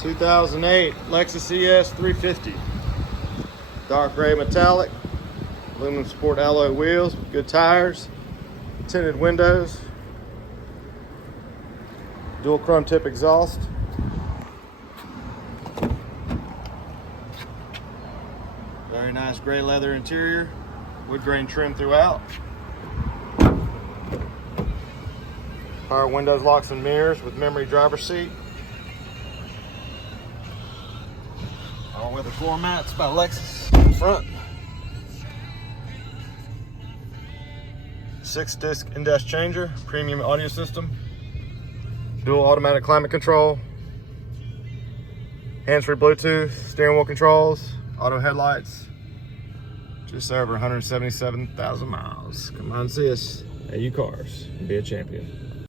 2008 Lexus ES350. Dark gray metallic, aluminum sport alloy wheels, good tires, tinted windows, dual chrome tip exhaust. Very nice gray leather interior, wood grain trim throughout. Power windows, locks and mirrors with memory driver's seat. All weather floor mats by Lexus in front. 6-disc in-dash changer, premium audio system, dual automatic climate control, hands-free Bluetooth, steering wheel controls, auto headlights. Just over 177,000 miles. Come on, see us at U Cars and be a champion.